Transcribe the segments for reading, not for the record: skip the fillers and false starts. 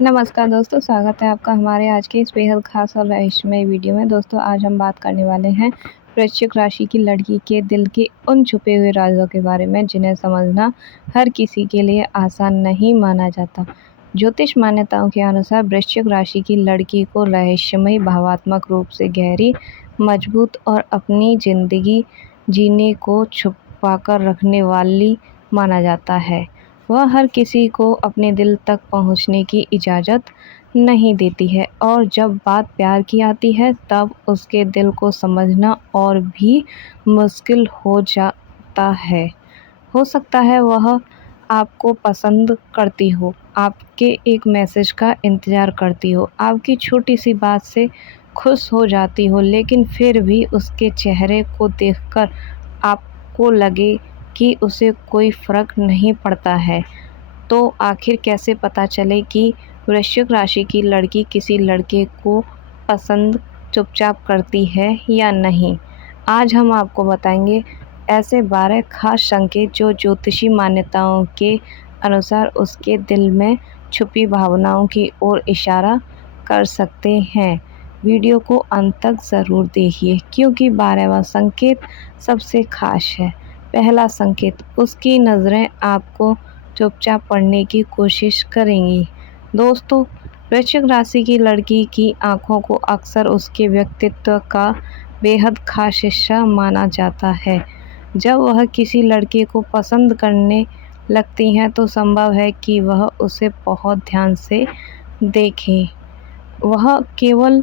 नमस्कार दोस्तों, स्वागत है आपका हमारे आज के इस बेहद ख़ास और रहस्यमय वीडियो में। दोस्तों, आज हम बात करने वाले हैं वृश्चिक राशि की लड़की के दिल के उन छुपे हुए राज़ों के बारे में जिन्हें समझना हर किसी के लिए आसान नहीं माना जाता। ज्योतिष मान्यताओं के अनुसार वृश्चिक राशि की लड़की को रहस्यमय, भावात्मक रूप से गहरी, मजबूत और अपनी ज़िंदगी जीने को छुपाकर रखने वाली माना जाता है। वह हर किसी को अपने दिल तक पहुंचने की इजाज़त नहीं देती है और जब बात प्यार की आती है तब उसके दिल को समझना और भी मुश्किल हो जाता है। हो सकता है वह आपको पसंद करती हो, आपके एक मैसेज का इंतज़ार करती हो, आपकी छोटी सी बात से खुश हो जाती हो, लेकिन फिर भी उसके चेहरे को देखकर आपको लगे कि उसे कोई फ़र्क नहीं पड़ता है। तो आखिर कैसे पता चले कि वृश्चिक राशि की लड़की किसी लड़के को पसंद चुपचाप करती है या नहीं? आज हम आपको बताएंगे ऐसे 12 खास संकेत जो ज्योतिषी मान्यताओं के अनुसार उसके दिल में छुपी भावनाओं की ओर इशारा कर सकते हैं। वीडियो को अंत तक ज़रूर देखिए क्योंकि 12वां संकेत सबसे खास है। पहला संकेत, उसकी नज़रें आपको चुपचाप पढ़ने की कोशिश करेंगी। दोस्तों, वृश्चिक राशि की लड़की की आंखों को अक्सर उसके व्यक्तित्व का बेहद खास हिस्सा माना जाता है। जब वह किसी लड़के को पसंद करने लगती हैं तो संभव है कि वह उसे बहुत ध्यान से देखें। वह केवल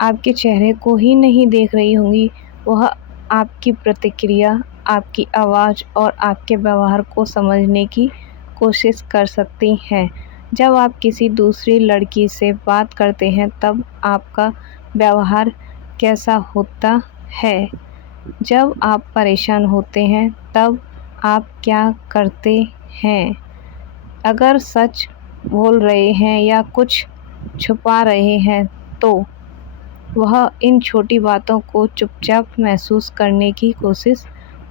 आपके चेहरे को ही नहीं देख रही होंगी, वह आपकी प्रतिक्रिया, आपकी आवाज़ और आपके व्यवहार को समझने की कोशिश कर सकती हैं। जब आप किसी दूसरी लड़की से बात करते हैं तब आपका व्यवहार कैसा होता है? जब आप परेशान होते हैं तब आप क्या करते हैं? अगर सच बोल रहे हैं या कुछ छुपा रहे हैं तो वह इन छोटी बातों को चुपचाप महसूस करने की कोशिश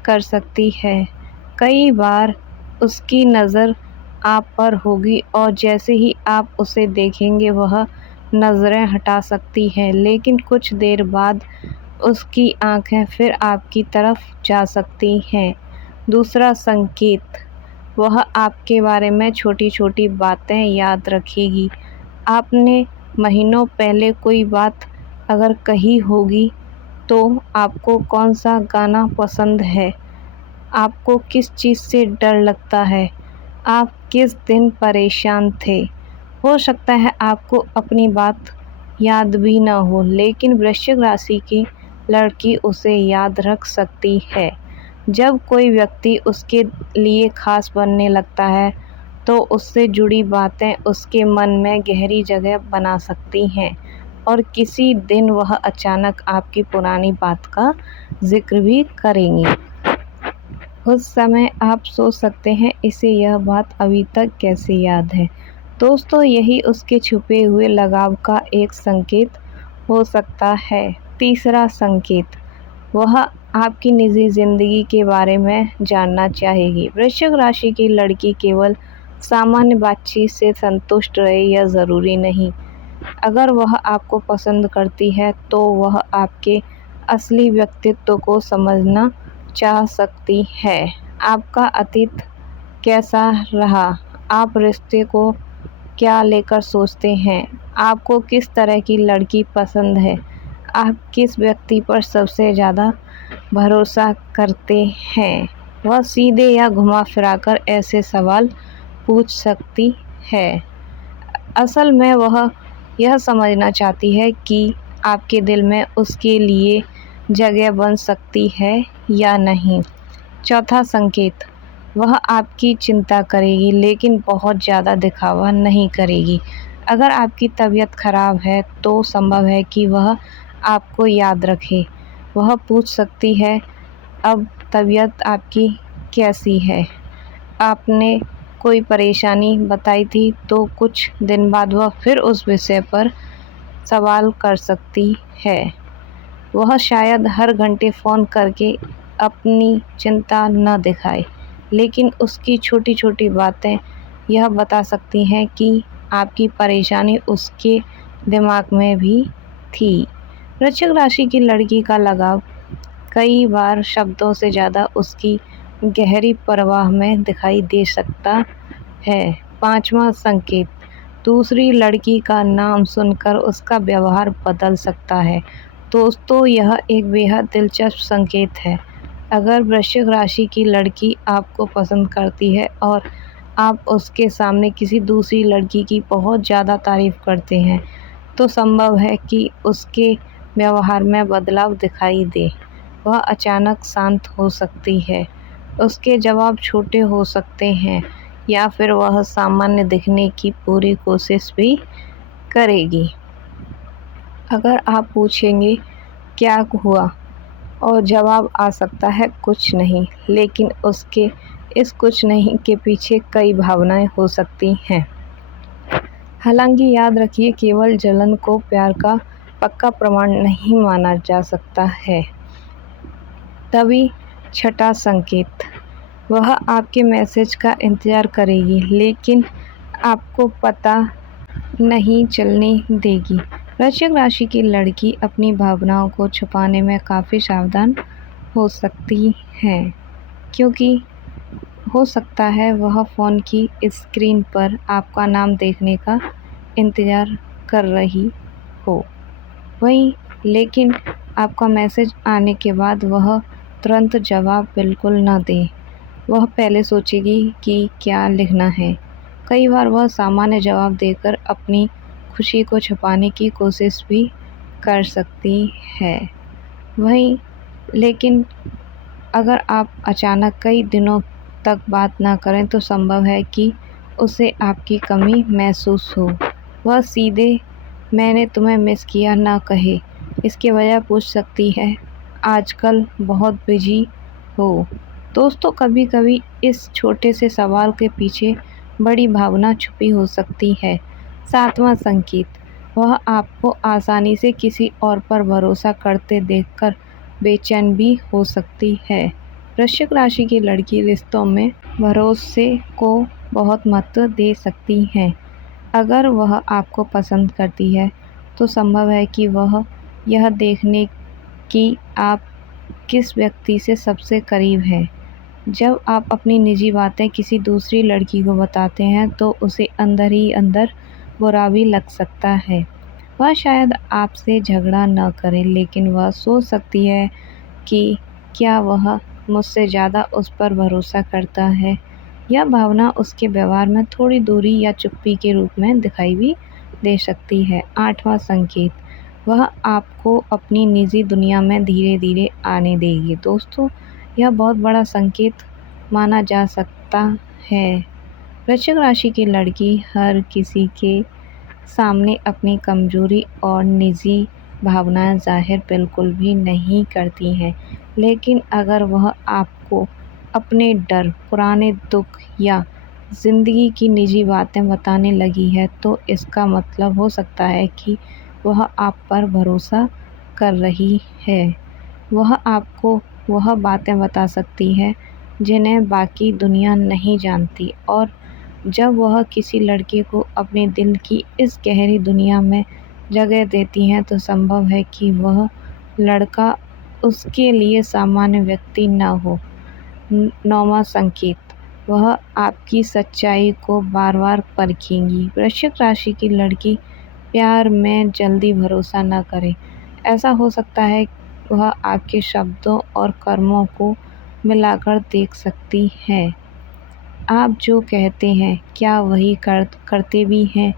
कर सकती है। कई बार उसकी नज़र आप पर होगी और जैसे ही आप उसे देखेंगे वह नज़रें हटा सकती है, लेकिन कुछ देर बाद उसकी आंखें फिर आपकी तरफ जा सकती हैं। दूसरा संकेत, वह आपके बारे में छोटी-छोटी बातें याद रखेगी। आपने महीनों पहले कोई बात अगर कही होगी तो आपको कौन सा गाना पसंद है, आपको किस चीज़ से डर लगता है, आप किस दिन परेशान थे। हो सकता है आपको अपनी बात याद भी ना हो, लेकिन वृश्चिक राशि की लड़की उसे याद रख सकती है। जब कोई व्यक्ति उसके लिए खास बनने लगता है तो उससे जुड़ी बातें उसके मन में गहरी जगह बना सकती हैं और किसी दिन वह अचानक आपकी पुरानी बात का जिक्र भी करेंगी। उस समय आप सोच सकते हैं इसे यह बात अभी तक कैसे याद है। दोस्तों, यही उसके छुपे हुए लगाव का एक संकेत हो सकता है। तीसरा संकेत, वह आपकी निजी ज़िंदगी के बारे में जानना चाहेगी। वृश्चिक राशि की लड़की केवल सामान्य बातचीत से संतुष्ट रहे यह ज़रूरी नहीं। अगर वह आपको पसंद करती है तो वह आपके असली व्यक्तित्व को समझना चाह सकती है। आपका अतीत कैसा रहा? आप रिश्ते को क्या लेकर सोचते हैं? आपको किस तरह की लड़की पसंद है? आप किस व्यक्ति पर सबसे ज़्यादा भरोसा करते हैं? वह सीधे या घुमा फिराकर ऐसे सवाल पूछ सकती है। असल में वह यह समझना चाहती है कि आपके दिल में उसके लिए जगह बन सकती है या नहीं। चौथा संकेत, वह आपकी चिंता करेगी लेकिन बहुत ज़्यादा दिखावा नहीं करेगी। अगर आपकी तबीयत खराब है तो संभव है कि वह आपको याद रखे। वह पूछ सकती है, अब तबीयत आपकी कैसी है? आपने कोई परेशानी बताई थी तो कुछ दिन बाद वह फिर उस विषय पर सवाल कर सकती है। वह शायद हर घंटे फ़ोन करके अपनी चिंता न दिखाए, लेकिन उसकी छोटी-छोटी बातें यह बता सकती हैं कि आपकी परेशानी उसके दिमाग में भी थी। वृश्चिक राशि की लड़की का लगाव कई बार शब्दों से ज़्यादा उसकी गहरी परवाह में दिखाई दे सकता है। 5वां संकेत, दूसरी लड़की का नाम सुनकर उसका व्यवहार बदल सकता है। दोस्तों, यह एक बेहद दिलचस्प संकेत है। अगर वृश्चिक राशि की लड़की आपको पसंद करती है और आप उसके सामने किसी दूसरी लड़की की बहुत ज़्यादा तारीफ़ करते हैं, तो संभव है कि उसके व्यवहार में बदलाव दिखाई दे। वह अचानक शांत हो सकती है, उसके जवाब छोटे हो सकते हैं या फिर वह सामान्य दिखने की पूरी कोशिश भी करेगी। अगर आप पूछेंगे क्या हुआ, और जवाब आ सकता है कुछ नहीं, लेकिन उसके इस कुछ नहीं के पीछे कई भावनाएं हो सकती हैं। हालांकि याद रखिए, केवल जलन को प्यार का पक्का प्रमाण नहीं माना जा सकता है। तभी 6वां संकेत, वह आपके मैसेज का इंतज़ार करेगी लेकिन आपको पता नहीं चलने देगी। वृश्चिक राशि की लड़की अपनी भावनाओं को छुपाने में काफ़ी सावधान हो सकती है, क्योंकि हो सकता है वह फ़ोन की स्क्रीन पर आपका नाम देखने का इंतज़ार कर रही हो। वहीं लेकिन आपका मैसेज आने के बाद वह तुरंत जवाब बिल्कुल ना दे। वह पहले सोचेगी कि क्या लिखना है। कई बार वह सामान्य जवाब देकर अपनी खुशी को छुपाने की कोशिश भी कर सकती है। वहीं लेकिन अगर आप अचानक कई दिनों तक बात ना करें तो संभव है कि उसे आपकी कमी महसूस हो। वह सीधे मैंने तुम्हें मिस किया ना कहे, इसकी वजह पूछ सकती है, आजकल बहुत बिजी हो। दोस्तों, कभी कभी इस छोटे से सवाल के पीछे बड़ी भावना छुपी हो सकती है। 7वां संकेत, वह आपको आसानी से किसी और पर भरोसा करते देखकर बेचैन भी हो सकती है। वृश्चिक राशि की लड़की रिश्तों में भरोसे को बहुत महत्व दे सकती है। अगर वह आपको पसंद करती है तो संभव है कि वह यह देखने कि आप किस व्यक्ति से सबसे करीब हैं। जब आप अपनी निजी बातें किसी दूसरी लड़की को बताते हैं तो उसे अंदर ही अंदर बुरा भी लग सकता है। वह शायद आपसे झगड़ा न करे, लेकिन वह सोच सकती है कि क्या वह मुझसे ज़्यादा उस पर भरोसा करता है। यह भावना उसके व्यवहार में थोड़ी दूरी या चुप्पी के रूप में दिखाई भी दे सकती है। 8वां संकेत, वह आपको अपनी निजी दुनिया में धीरे धीरे आने देगी। दोस्तों, यह बहुत बड़ा संकेत माना जा सकता है। वृश्चिक राशि की लड़की हर किसी के सामने अपनी कमजोरी और निजी भावनाएं जाहिर बिल्कुल भी नहीं करती हैं, लेकिन अगर वह आपको अपने डर, पुराने दुख या ज़िंदगी की निजी बातें बताने लगी है तो इसका मतलब हो सकता है कि वह आप पर भरोसा कर रही है। वह आपको वह बातें बता सकती है जिन्हें बाकी दुनिया नहीं जानती, और जब वह किसी लड़के को अपने दिल की इस गहरी दुनिया में जगह देती हैं तो संभव है कि वह लड़का उसके लिए सामान्य व्यक्ति न हो। 9वां संकेत, वह आपकी सच्चाई को बार बार परखेंगी। वृश्चिक राशि की लड़की प्यार में जल्दी भरोसा न करे। ऐसा हो सकता है वह आपके शब्दों और कर्मों को मिलाकर देख सकती है। आप जो कहते हैं क्या वही करते भी हैं?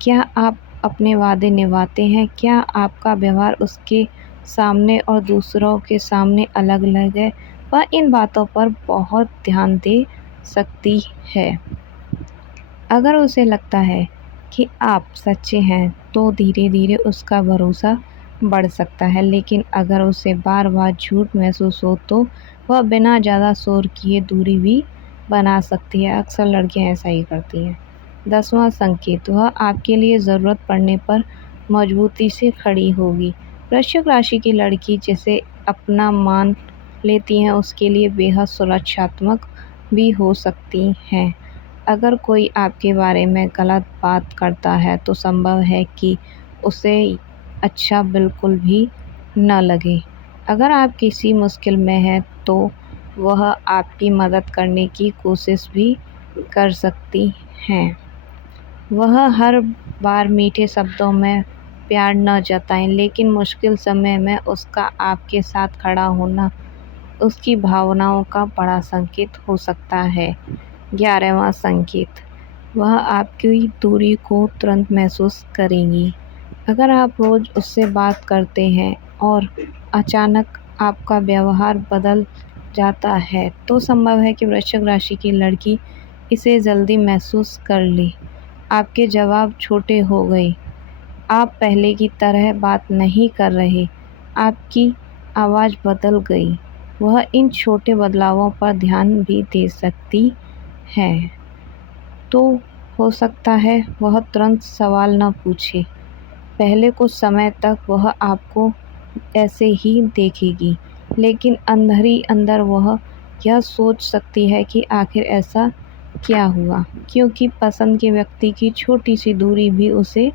क्या आप अपने वादे निभाते हैं? क्या आपका व्यवहार उसके सामने और दूसरों के सामने अलग अलग है? वह इन बातों पर बहुत ध्यान दे सकती है। अगर उसे लगता है कि आप सच्चे हैं तो धीरे धीरे उसका भरोसा बढ़ सकता है, लेकिन अगर उसे बार बार झूठ महसूस हो तो वह बिना ज़्यादा शोर किए दूरी भी बना सकती है। अक्सर लड़कियां ऐसा ही करती हैं। 10वां संकेत, वह आपके लिए ज़रूरत पड़ने पर मजबूती से खड़ी होगी। वृश्चिक राशि की लड़की जिसे अपना मान लेती हैं उसके लिए बेहद सुरक्षात्मक भी हो सकती हैं। अगर कोई आपके बारे में गलत बात करता है तो संभव है कि उसे अच्छा बिल्कुल भी न लगे। अगर आप किसी मुश्किल में हैं तो वह आपकी मदद करने की कोशिश भी कर सकती हैं। वह हर बार मीठे शब्दों में प्यार न जताएं, लेकिन मुश्किल समय में उसका आपके साथ खड़ा होना उसकी भावनाओं का बड़ा संकेत हो सकता है। 11वां संकेत, वह आपकी दूरी को तुरंत महसूस करेंगी। अगर आप रोज़ उससे बात करते हैं और अचानक आपका व्यवहार बदल जाता है तो संभव है कि वृश्चिक राशि की लड़की इसे जल्दी महसूस कर ले। आपके जवाब छोटे हो गए, आप पहले की तरह बात नहीं कर रहे, आपकी आवाज़ बदल गई। वह इन छोटे बदलावों पर ध्यान भी दे सकती है। तो हो सकता है वह तुरंत सवाल न पूछे। पहले कुछ समय तक वह आपको ऐसे ही देखेगी, लेकिन अंदर ही अंदर वह यह सोच सकती है कि आखिर ऐसा क्या हुआ, क्योंकि पसंद के व्यक्ति की छोटी सी दूरी भी उसे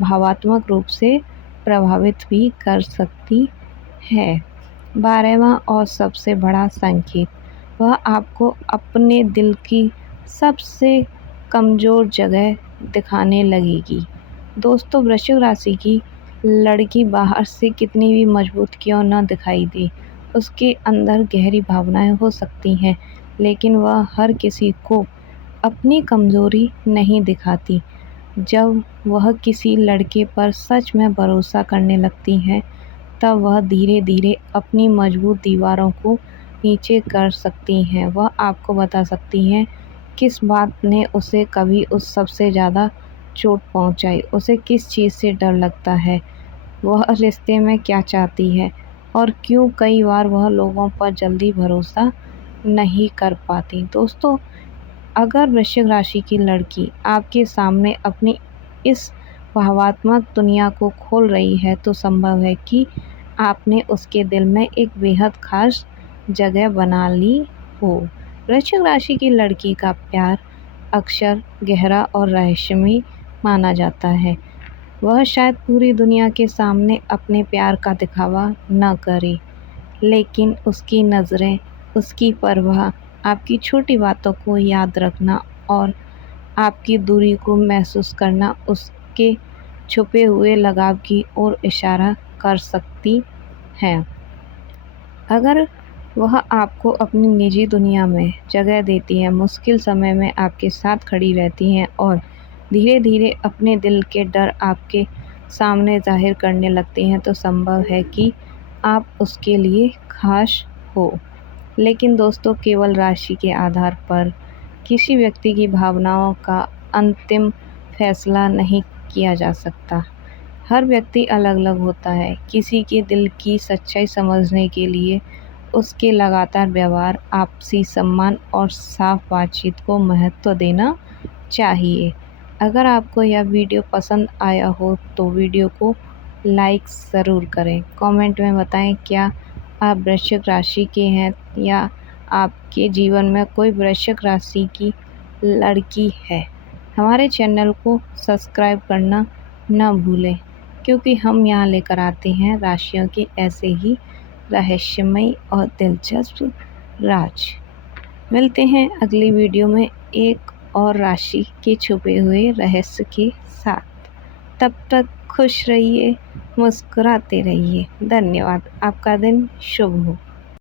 भावात्मक रूप से प्रभावित भी कर सकती है। 12वां और सबसे बड़ा संकेत, वह आपको अपने दिल की सबसे कमज़ोर जगह दिखाने लगेगी। दोस्तों, वृश्चिक राशि की लड़की बाहर से कितनी भी मजबूत क्यों न दिखाई दे, उसके अंदर गहरी भावनाएं हो सकती हैं, लेकिन वह हर किसी को अपनी कमज़ोरी नहीं दिखाती। जब वह किसी लड़के पर सच में भरोसा करने लगती हैं, तब वह धीरे धीरे अपनी मजबूत दीवारों को नीचे कर सकती हैं। वह आपको बता सकती हैं किस बात ने उसे कभी उस सबसे ज़्यादा चोट पहुंचाई, उसे किस चीज़ से डर लगता है, वह रिश्ते में क्या चाहती है और क्यों कई बार वह लोगों पर जल्दी भरोसा नहीं कर पाती। दोस्तों, अगर वृश्चिक राशि की लड़की आपके सामने अपनी इस भावात्मक दुनिया को खोल रही है तो संभव है कि आपने उसके दिल में एक बेहद खास जगह बना ली हो। वृश्चिक राशि की लड़की का प्यार अक्सर गहरा और रहस्यमयी माना जाता है। वह शायद पूरी दुनिया के सामने अपने प्यार का दिखावा न करे, लेकिन उसकी नज़रें, उसकी परवाह, आपकी छोटी बातों को याद रखना और आपकी दूरी को महसूस करना उसके छुपे हुए लगाव की ओर इशारा कर सकती है। अगर वह आपको अपनी निजी दुनिया में जगह देती है, मुश्किल समय में आपके साथ खड़ी रहती हैं और धीरे धीरे अपने दिल के डर आपके सामने जाहिर करने लगती हैं, तो संभव है कि आप उसके लिए खास हो। लेकिन दोस्तों, केवल राशि के आधार पर किसी व्यक्ति की भावनाओं का अंतिम फैसला नहीं किया जा सकता। हर व्यक्ति अलग अलग होता है। किसी के दिल की सच्चाई समझने के लिए उसके लगातार व्यवहार, आपसी सम्मान और साफ बातचीत को महत्व देना चाहिए। अगर आपको यह वीडियो पसंद आया हो तो वीडियो को लाइक ज़रूर करें। कमेंट में बताएं क्या आप वृश्चिक राशि के हैं या आपके जीवन में कोई वृश्चिक राशि की लड़की है। हमारे चैनल को सब्सक्राइब करना न भूलें, क्योंकि हम यहाँ लेकर आते हैं राशियों के ऐसे ही रहस्यमयी और दिलचस्प राज। मिलते हैं अगली वीडियो में एक और राशि के छुपे हुए रहस्य के साथ। तब तक खुश रहिए, मुस्कुराते रहिए। धन्यवाद। आपका दिन शुभ हो।